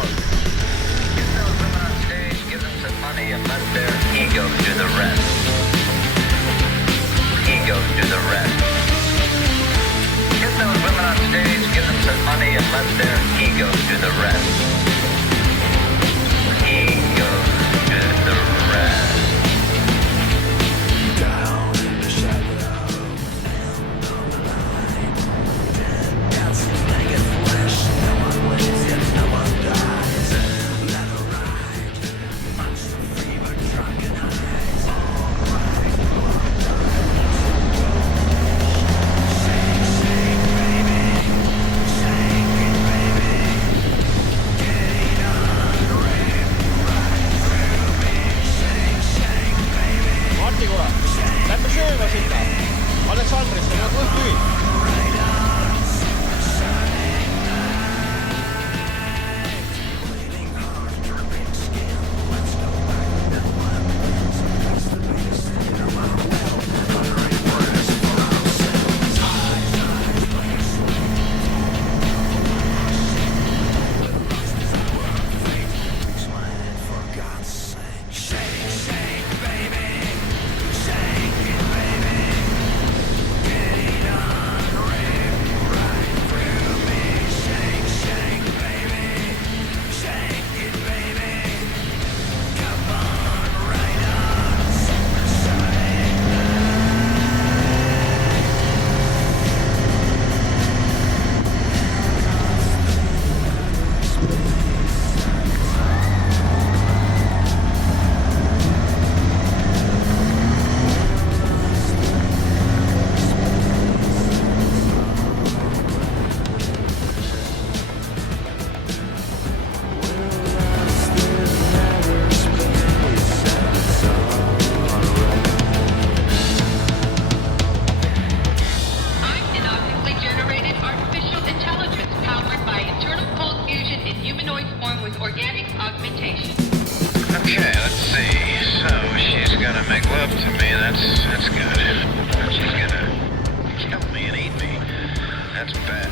Get those women on stage, give them some money, and let their egos do the rest. Egos do the rest. Get those women on stage, give them some money, and let their egos do the rest. Egos do the rest. Down in the shadow, nailed on the line. Dead cats naked flesh. No one wins yet no one dies. Leather ride, monster fever, drunken eyes. Alright, shake, shake, baby. Shake it, baby. Getting on, rip right through me. Shake, shake, baby. Martti kuule, lähme sööma sinna. Aleksandrisse, me oleme tüü. I'm inaugurally generated artificial intelligence powered by internal cold fusion in humanoid form with organic augmentation. Okay, let's see. So she's gonna make love to me. That's good. But she's gonna kill me and eat me. That's bad.